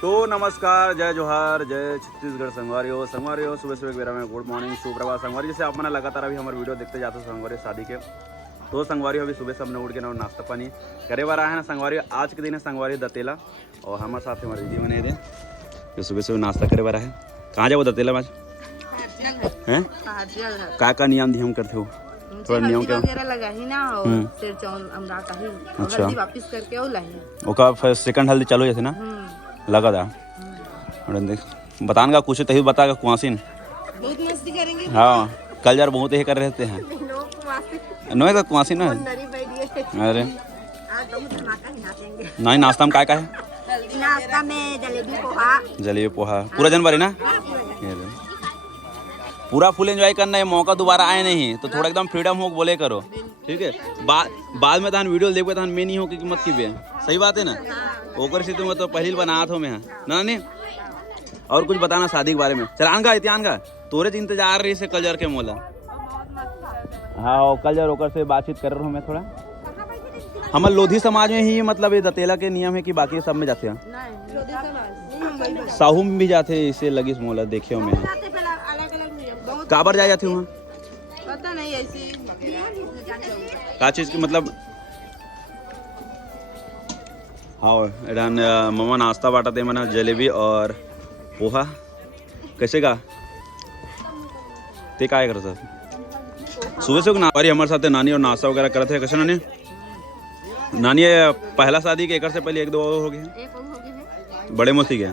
तो नमस्कार, जय जोहार, जय छत्तीसगढ़ संगवारी हो सुबह सुबह मेरा में गुड मॉर्निंग सुप्रभात संगवारी। जैसे आप मैंने लगातार अभी हमारे वीडियो देखते जाते हो संगवारी शादी के, तो संगवारी अभी सुबह सब ने उठ के ना नाश्ता पानी करे बार आए हैं ना संगवारी। आज के दिन है संगवारी दतेला और हमारे साथ हमारे दीदी बने थे जो सुबह सुबह नाश्ता करे बार है। कहाँ जाओ दतेला में हैं? का नियम ध्यान करते हो? थोड़ा नियम क्या लगा ही ना और फिर चौन अमरा का ही अच्छा हल्दी वापस करके वो लाही ओका फिर सेकंड हल्दी चालू जैसे ना लगा था देख बतान का कुछ तही बता का कुआसिन बहुत मस्ती करेंगे। हाँ कल यार बहुत ही कर रहे थे हैं नो का कुआसिन ना। अरे नहीं नाश्ता में क्या है? नाश्ता में जलेबी पोहा पूरा जनवरी ना पूरा फुल एंजॉय करना है। मौका दोबारा आए नहीं तो थोड़ा एकदम फ्रीडम हो बोले करो, ठीक है। बाद में तहन वीडियो देखो तहन में नहीं हो कि मत की बे, सही बात है ना। ओकर से तुम्हें तो पहली बना हो मैं ना नहीं। और कुछ बताना शादी के बारे में। चलान का इतिहान का तोरे इंतजार रही से कलजर के मोला। हाँ कलजर ओकर से बातचीत कर रहा हूँ मैं थोड़ा। हमारे लोधी समाज में ही मतलब ये दतेला के नियम है कि बाकी सब में जाते हैं, साहू में भी जाते हैं। इसे लगी मोला देखे हो मैं काबर जा जाती हूँ पता नहीं ऐसे क्या चीज़ की मतलब। हाँ मम्मा नाश्ता बांटा थे मैंने जलेबी और पोहा। कैसे का ते का करता सुबह से नारी हमारे साथ नानी और नाश्ता वगैरह करते हैं। कैसे नानी नानी पहला शादी के एक से पहले एक दो और हो गए बड़े मोती के।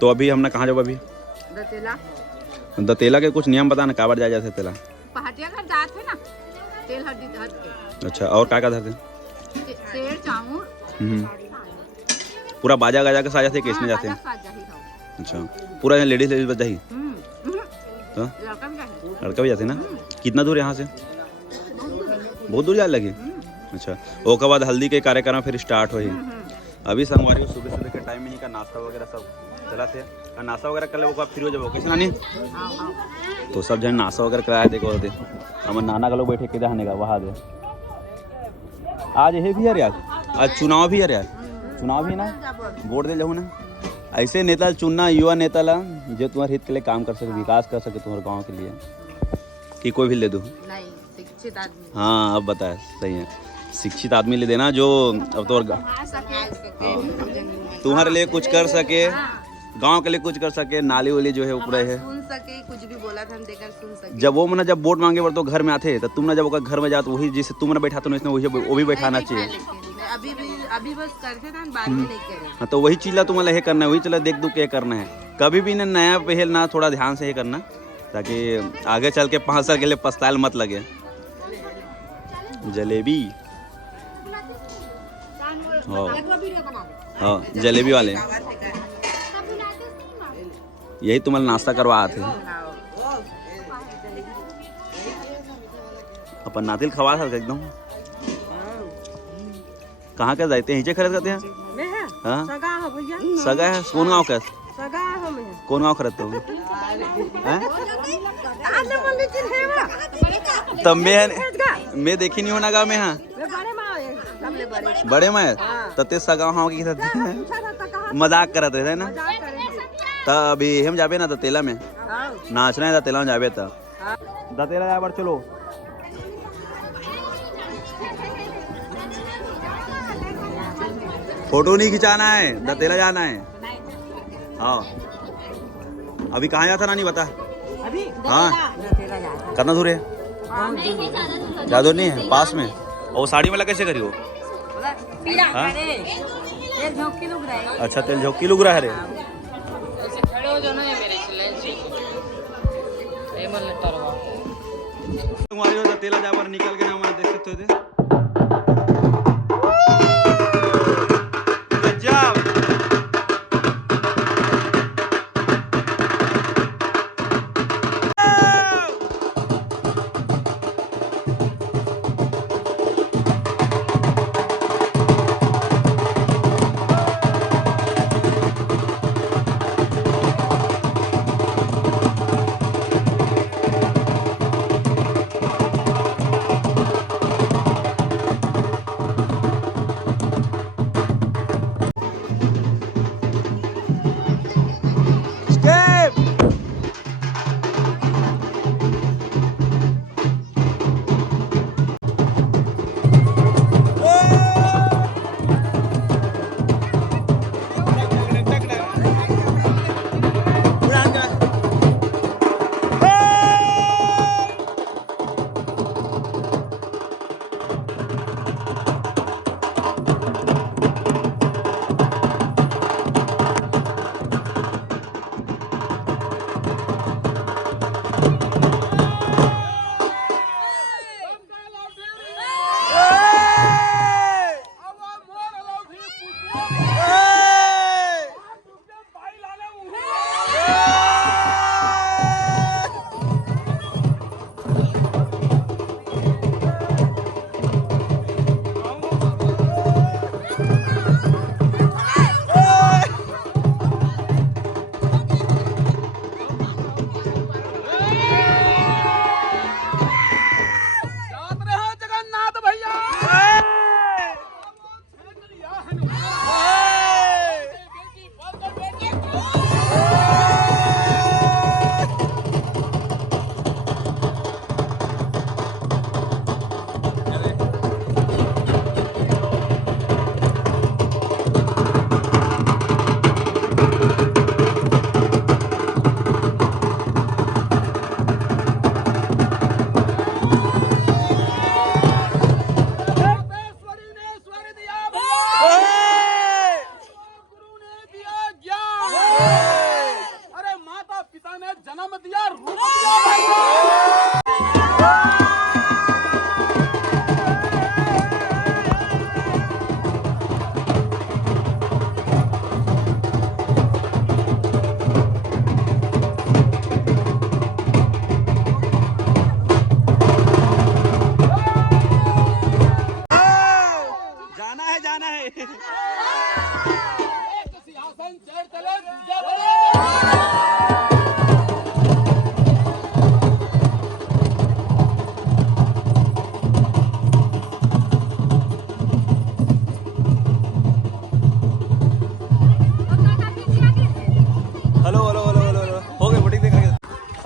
तो अभी हमने कहाँ जाओ अभी दतेला के कुछ नियम बताना काबर जाए जाते तेला पहाटिया घर जाते ना तेल हड्डी धर के। अच्छा और क्या धरते? सेर चावल पूरा बाजा गाजा के साथ जाते किसने जाते हैं? अच्छा पूरा यहाँ लेडीज बजा ही तो लड़का भी जाते ना। कितना दूर यहाँ से? बहुत दूर जाने लगे। अच्छा उसके बाद हल्दी के कार्यक्रम फिर स्टार्ट हो। अभी संगवारी सुबह सुबह के टाइम में ही का नाश्ता वगैरह सब चला थे। नाश्ता वगैरह कर ले वो फिर हो जाओ कैसे नानी। तो सब जन नाश्ता वगैरह कराया देखो दे हमारे नाना का लोग बैठे किधर आने का वहाँ दे। आज ये भी है यार, आज चुनाव भी है यार, चुनाव भी ना वोट दे जाओ ना। ऐसे नेता चुनना युवा नेता ला जो तुम्हारे हित के लिए काम कर सके, विकास कर सके तुम्हारे गाँव के लिए, कि कोई भी ले दो। हाँ अब बताए सही है, शिक्षित आदमी ले देना जो अब तो तुम्हारे लिए कुछ कर सके, गांव के लिए कुछ कर सके। नाली वाली जो है ऊपर है सुन सके, कुछ भी बोला था हम देकर सुन सके। जब वो ना जब वोट मांगे तो घर में आते तो तुम ना जब घर में जाते वही जिसे तुम ना बैठा तो वही वो भी बैठाना चाहिए। अभी बस करते थे बाद में नहीं करे। हाँ तो वही चीज तुम्हें ये करना है, वही चला देख दू के करना है। कभी भी ना नया पहल ना थोड़ा ध्यान से ही करना ताकि आगे चल के 5 साल के लिए पछताल मत लगे। जलेबी हाँ जलेबी वाले यही तुम्हारा नाश्ता करवा थे। अपन नातिल खवा था एकदम। कहाँ के जाते हैं? खरीद करते हैं। हाँ सगा है कौन गाँव का? कौन गाँव खरीदते हो? तब मैं देखी नहीं होना गाँव में। हाँ बड़े में तते सगा हाँ की मजाक करते थे ना। तब अभी हम जाबे ना दतेला में नाचना है, दतेला में जाबे तब दतेला जाए बार चलो। फोटो नहीं खिंचाना है, दतेला जाना है। हाँ अभी कहाँ जाता नानी बता। हाँ कितना दूर है? ज़्यादा दूर नहीं है, पास में। और साड़ी वाला कैसे करी हो? अच्छा तेल झोंकी लुग रहा है रे। तुम्हारी तेला जावर निकल के ना देख सकते थे।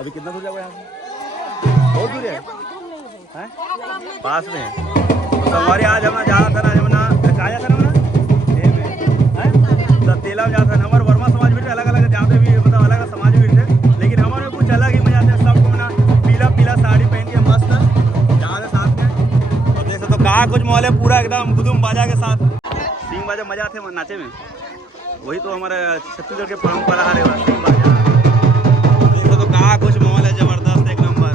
अभी कितना दूर जाओगे यहाँ से? बहुत दूर है, हैं? पास में है। तो हमारे आज हम जहाँ था ना जमुना कहाँ जाता ना तो तेला में जाता है। हमारे वर्मा समाज भी अलग अलग जाते भी मतलब अलग अलग समाज भी थे, लेकिन हमारे कुछ अलग ही मजा आते हैं। सबको ना पीला पीला साड़ी पहन के मस्त जाते साथ में। और देख सकते हो कहाँ कुछ माहौल है पूरा एकदम बुदुम बाजा के साथ। सिंग बाजा मजा आते हैं नाचे में, वही तो हमारे छत्तीसगढ़ के परंपरा है सिंग बाजा। देख सकते हो कहाँ कुछ माहौल है जबरदस्त एक नंबर।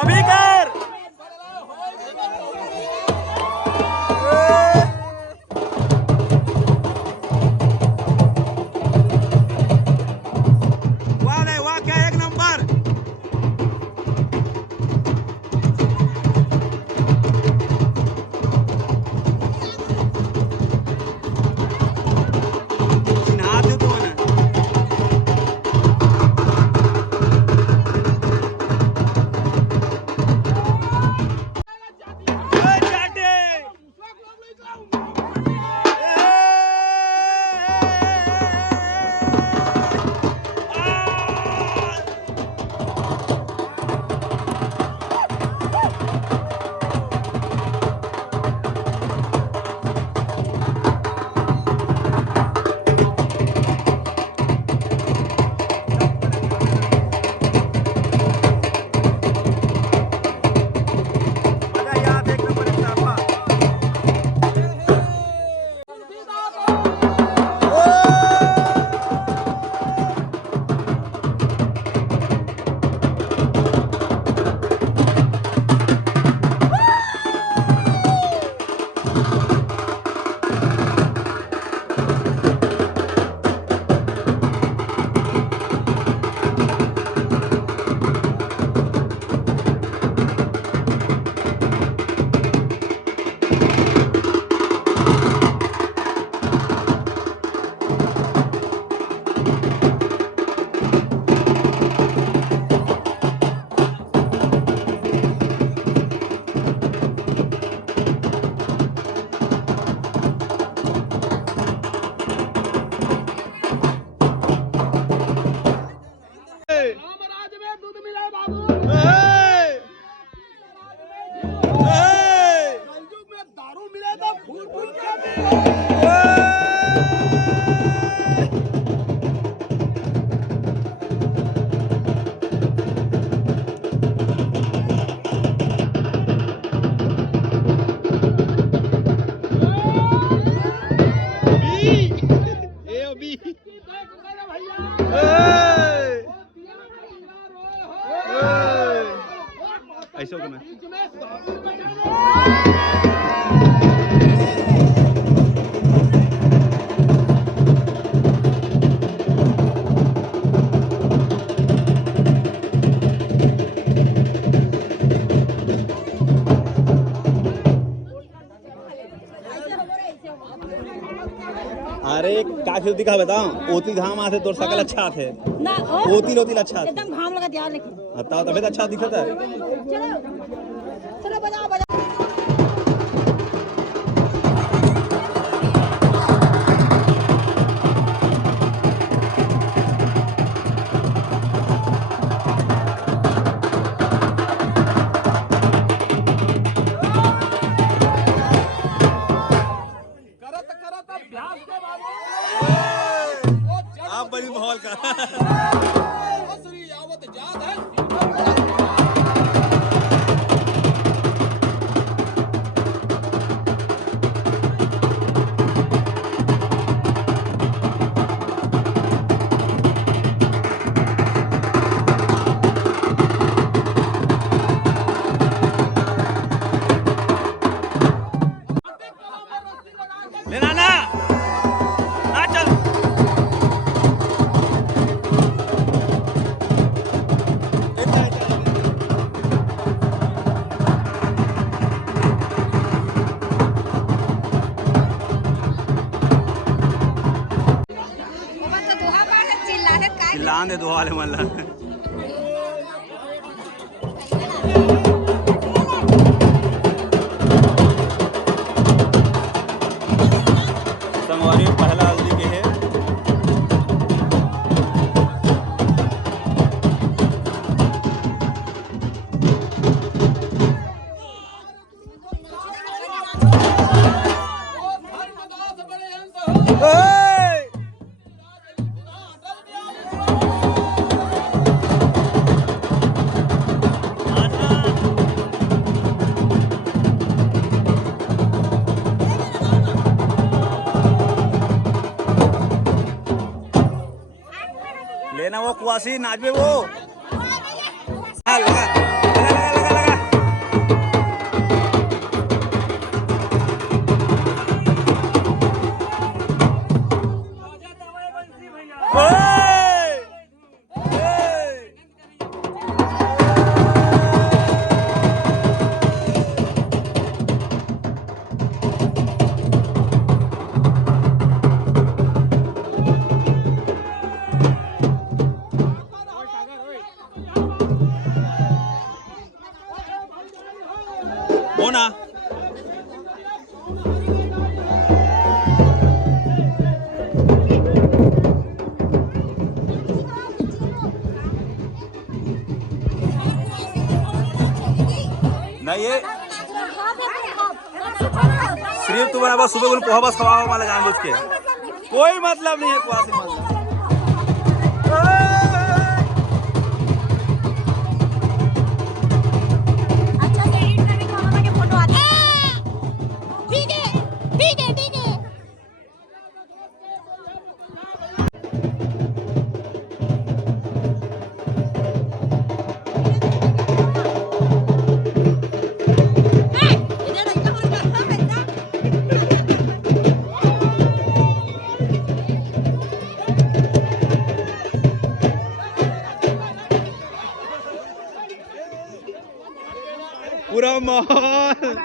अभी कर वाह नहीं वाह क्या एक नंबर। चिन्हा दे तो ना ऐसे होगा मैं अरे काफी दिखा बताओ ओती घाम आते तोर सकल अच्छा थे ना ओती लोती अच्छा थे एकदम घाम लगा यार लेकिन बताओ तबियत अच्छा दिखता है। चलो चलो बजाओ बजाओ आप बड़ी माहौल का जान दे दो वाले मला संगवारी पहला हल्दी के है लेना वो कुआसी नाच में वो हाँ, लगा लगा लगा लगा ओए! ओए! हो ना नहीं ये सिर्फ तुम्हारा बस सुबह को पोहा बस खवाओ वाला जानबूझ के कोई मतलब नहीं है कुआ से मतलब पूरा माहौल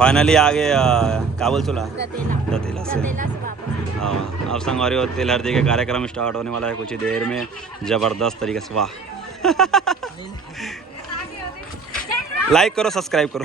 फाइनली आ गए का बोल चला दतेला दतेला से दतेला से वापस हाँ अब संगवारी हो तिल हल्दी का कार्यक्रम स्टार्ट होने वाला है कुछ ही देर में, जबरदस्त तरीके से। वाह लाइक करो, सब्सक्राइब करो।